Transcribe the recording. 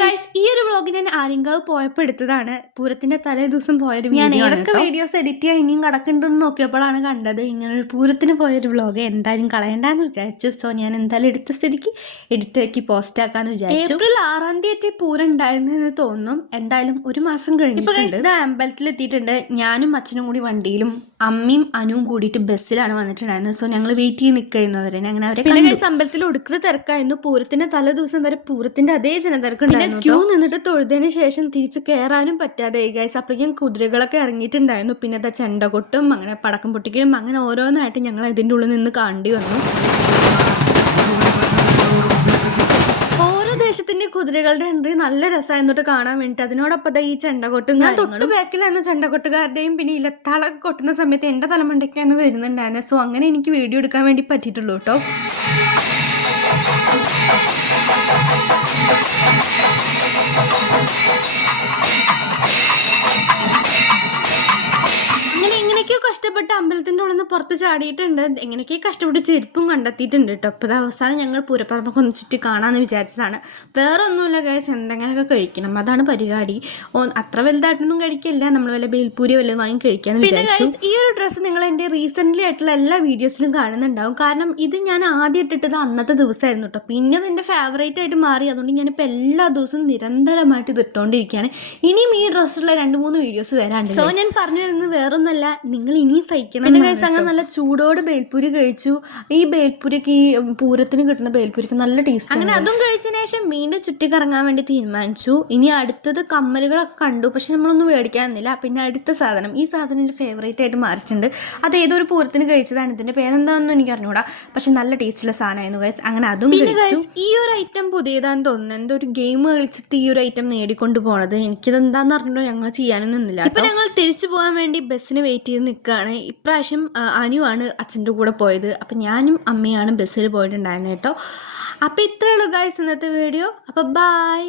Guys ഈ ഒരു vlog ഞാൻ ആര്യങ്കാവ് പോയപ്പോൾ എടുത്തതാണ്. പൂരത്തിന്റെ തലേ ദിവസം പോയൊരു വീഡിയോ. ഞാൻ ഏതൊക്കെ വീഡിയോസ് എഡിറ്റ് ചെയ്യാൻ ഇനിയും കിടക്കുന്നുണ്ടെന്ന് നോക്കിയപ്പോഴാണ് കണ്ടത് ഇങ്ങനെ ഒരു പൂരത്തിന് പോയൊരു വ്ളോഗ്. എന്തായാലും കളയണ്ടെന്ന് വിചാരിച്ചു. സോ ഞാൻ എന്തായാലും എടുത്ത സ്ഥിതിക്ക് എഡിറ്റ് ആക്കി പോസ്റ്റ് ആക്കാന്ന് വിചാരിച്ചു. ഏപ്രിൽ 6-ാം തീയതി പൂരം ഉണ്ടായിരുന്നെന്ന് തോന്നും. എന്തായാലും ഒരു മാസം കഴിഞ്ഞിട്ടുണ്ട്. ഇത് അമ്പലത്തിൽ എത്തിയിട്ടുണ്ട്. ഞാനും അച്ഛനും കൂടി വണ്ടിയിലും അമ്മയും അനുവും കൂടിയിട്ട് ബസ്സിലാണ് വന്നിട്ടുണ്ടായിരുന്നത്. സോ ഞങ്ങൾ വെയിറ്റ് ചെയ്ത് നിൽക്കുന്നു അവരെ. അങ്ങനെ അവരെ പിന്നെ അമ്പലത്തിൽ ഒടുക്കുന്ന തിരക്കായിരുന്നു. പൂരത്തിന്റെ തലേ ദിവസം വരെ പൂരത്തിന്റെ അതേ ജനത്തിരക്കുണ്ടായിരുന്നു. ക്യൂ നിന്നിട്ട് തൊഴുതിന് ശേഷം തിരിച്ചു കയറാനും പറ്റാതെ ഗൈസ്. അപ്പോഴേക്കും കുതിരകളൊക്കെ ഇറങ്ങിയിട്ടുണ്ടായിരുന്നു. പിന്നെ അത് ചെണ്ടകൊട്ടും അങ്ങനെ പടക്കം പൊട്ടിക്കലും അങ്ങനെ ഓരോന്നായിട്ട് ഞങ്ങൾ ഇതിൻ്റെ ഉള്ളിൽ നിന്ന് കാണേണ്ടി വന്നു. ദേശത്തിന്റെ കുതിരകളുടെ എൻട്രി നല്ല രസമായിരുന്നിട്ട് കാണാൻ വേണ്ടിട്ട്. അതിനോടൊപ്പം ഈ ചെണ്ടകൊട്ടും ഞാൻ തൊട്ട് ബാക്കിലായിരുന്നു ചെണ്ടകൊട്ടുകാരുടെയും. പിന്നെ ഇലത്താളൊക്കെ കൊട്ടുന്ന സമയത്ത് എന്റെ തലമണ്ടയ്ക്കാണ് വരുന്നുണ്ടായിരുന്നത്. സോ അങ്ങനെ എനിക്ക് വീഡിയോ എടുക്കാൻ വേണ്ടി പറ്റിയിട്ടുള്ളൂ കേട്ടോ. എങ്ങനെയൊക്കെയോ കഷ്ടപ്പെട്ട് അമ്പലത്തിൻ്റെ ഉള്ളിൽ നിന്ന് പുറത്ത് ചാടിയിട്ടുണ്ട്. എങ്ങനെയൊക്കെയോ കഷ്ടപ്പെട്ട് ചെരുപ്പും കണ്ടെത്തിയിട്ടുണ്ട് കേട്ടോ. അപ്പോൾ അത് അവസാനം ഞങ്ങൾ പൂരപ്പറമ്പൊക്കെ ഒന്ന് ചുറ്റി കാണാമെന്ന് വിചാരിച്ചതാണ്. വേറെ ഒന്നുമില്ല ഗൈസ്, എന്തെങ്കിലുമൊക്കെ കഴിക്കണം, അതാണ് പരിപാടി. അത്ര വലുതായിട്ടൊന്നും കഴിക്കില്ല, നമ്മൾ വല്ല ബേൽപൂരി വല്ലതും വാങ്ങി കഴിക്കാമെന്ന് വിചാരിച്ചു. ഈ ഒരു ഡ്രസ്സ് നിങ്ങൾ എൻ്റെ റീസെൻ്റ്ലി ആയിട്ടുള്ള എല്ലാ വീഡിയോസിലും കാണുന്നുണ്ടാവും. കാരണം ഇത് ഞാൻ ആദ്യം ഇട്ടിട്ടത് അന്നത്തെ ദിവസമായിരുന്നു കേട്ടോ. പിന്നെ അത് എൻ്റെ ഫേവറേറ്റ് ആയിട്ട് മാറി. അതുകൊണ്ട് ഞാനിപ്പോൾ എല്ലാ ദിവസവും നിരന്തരമായിട്ട് ഇത് ഇട്ടുകൊണ്ടിരിക്കുകയാണ്. ഇനിയും ഈ ഡ്രസ്സുള്ള 2-3 വീഡിയോസ് വരാണ്ട്. സോ ഞാൻ പറഞ്ഞു തരുന്നത് വേറൊന്നല്ല, നിങ്ങൾ ഇനി സഹിക്കണം. പിന്നെ ഗൈസ് അങ്ങനെ നല്ല ചൂടോട് ബേൽപൂരി കഴിച്ചു. ഈ ബേൽപൂരിക്ക് ഈ പൂരത്തിന് കിട്ടുന്ന ബേൽപൂരിക്ക് നല്ല ടേസ്റ്റ്. അങ്ങനെ അതും കഴിച്ചതിന് ശേഷം വീണ്ടും ചുറ്റിക്കറങ്ങാൻ വേണ്ടി തീരുമാനിച്ചു. ഇനി അടുത്തത് കമ്മലുകളൊക്കെ കണ്ടു, പക്ഷെ നമ്മളൊന്നും മേടിക്കാനില്ല. പിന്നെ അടുത്ത സാധനം, ഈ സാധനം എൻ്റെ ഫേവറേറ്റ് ആയിട്ട് മാറിയിട്ടുണ്ട്. അത് ഏതൊരു പൂരത്തിന് കഴിച്ചതാണ്. ഇതിൻ്റെ പേരെന്താണെന്നും എനിക്ക് അറിഞ്ഞൂടാ, പക്ഷെ നല്ല ടേസ്റ്റുള്ള സാധനമായിരുന്നു ഗൈസ്. അങ്ങനെ അതും കഴിച്ചു. ഈ ഒരു ഐറ്റം പുതിയതാന്ന് തോന്നുന്നു. എന്തോ ഒരു ഗെയിം കളിച്ചിട്ട് ഈ ഒരു ഐറ്റം നേടിക്കൊണ്ട് പോണത്. എനിക്കത് എന്താണെന്ന് അറിഞ്ഞോ ഞങ്ങൾ ചെയ്യാനൊന്നുമില്ല. ഇപ്പം ഞങ്ങൾ തിരിച്ചു പോകാൻ വേണ്ടി ബസ്സിന് വെയിറ്റ് ചെയ്ത് നിൽക്കുകയാണ്. ഇപ്രാവശ്യം അനുവാണ് അച്ഛൻ്റെ കൂടെ പോയത്. അപ്പം ഞാനും അമ്മയാണ് ബസ്സിൽ പോയിട്ടുണ്ടായിരുന്നത് കേട്ടോ. അപ്പോൾ ഇത്രയേ ഉള്ളൂ ഗൈസ് ഇന്നത്തെ വീഡിയോ. അപ്പോൾ ബൈ.